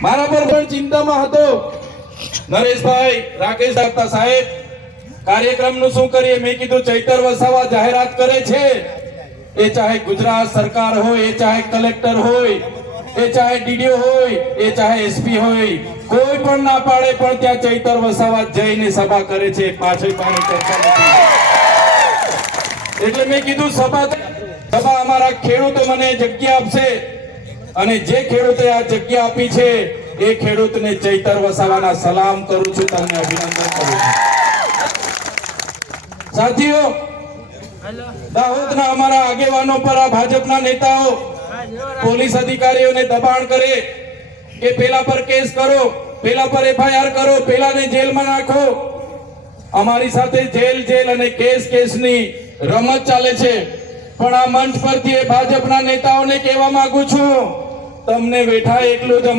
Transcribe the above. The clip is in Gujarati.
મારા પર પણ ચિંતામાં હતો નરેશભાઈ રાકેશ દત્તા સાહેબ કાર્યક્રમનું શું કરીએ મેં કીધું ચૈતર વસાવા જાહેરાત કરે છે એ ચાહે ગુજરાત સરકાર હોય એ ચાહે કલેક્ટર હોય એ ચાહે ડીડીઓ હોય એ ચાહે એસપી હોય કોઈ પણ ના પાડે પણ ત્યાં ચૈતર વસાવા જઈને સભા કરે છે પાછળ પાણી ચર્ચા નથી એટલે મેં કીધું સભા અમારા ખેડૂતો મને જગ્યા આપશે અને જે ખેડૂતે આ જગ્યા આપી છે એ ખેડૂતને ચૈતર વસાવાના સલામ કરું છું તમને અભિનંદન કરું છું સાથીઓ દાહોદના અમારા આગેવાનો પર આ ભાજપના નેતાઓ પોલીસ અધિકારીઓને દબાણ કરે કે પેલા પર કેસ કરો પેલા પર એફઆઈઆર કરો પેલાને જેલમાં નાખો અમારી સાથે જેલ અને કેસની રમત ચાલે છે પણ આ મંચ પરથી ભાજપના નેતાઓને કહેવા માંગુ છું તમને બેઠા એટલું જ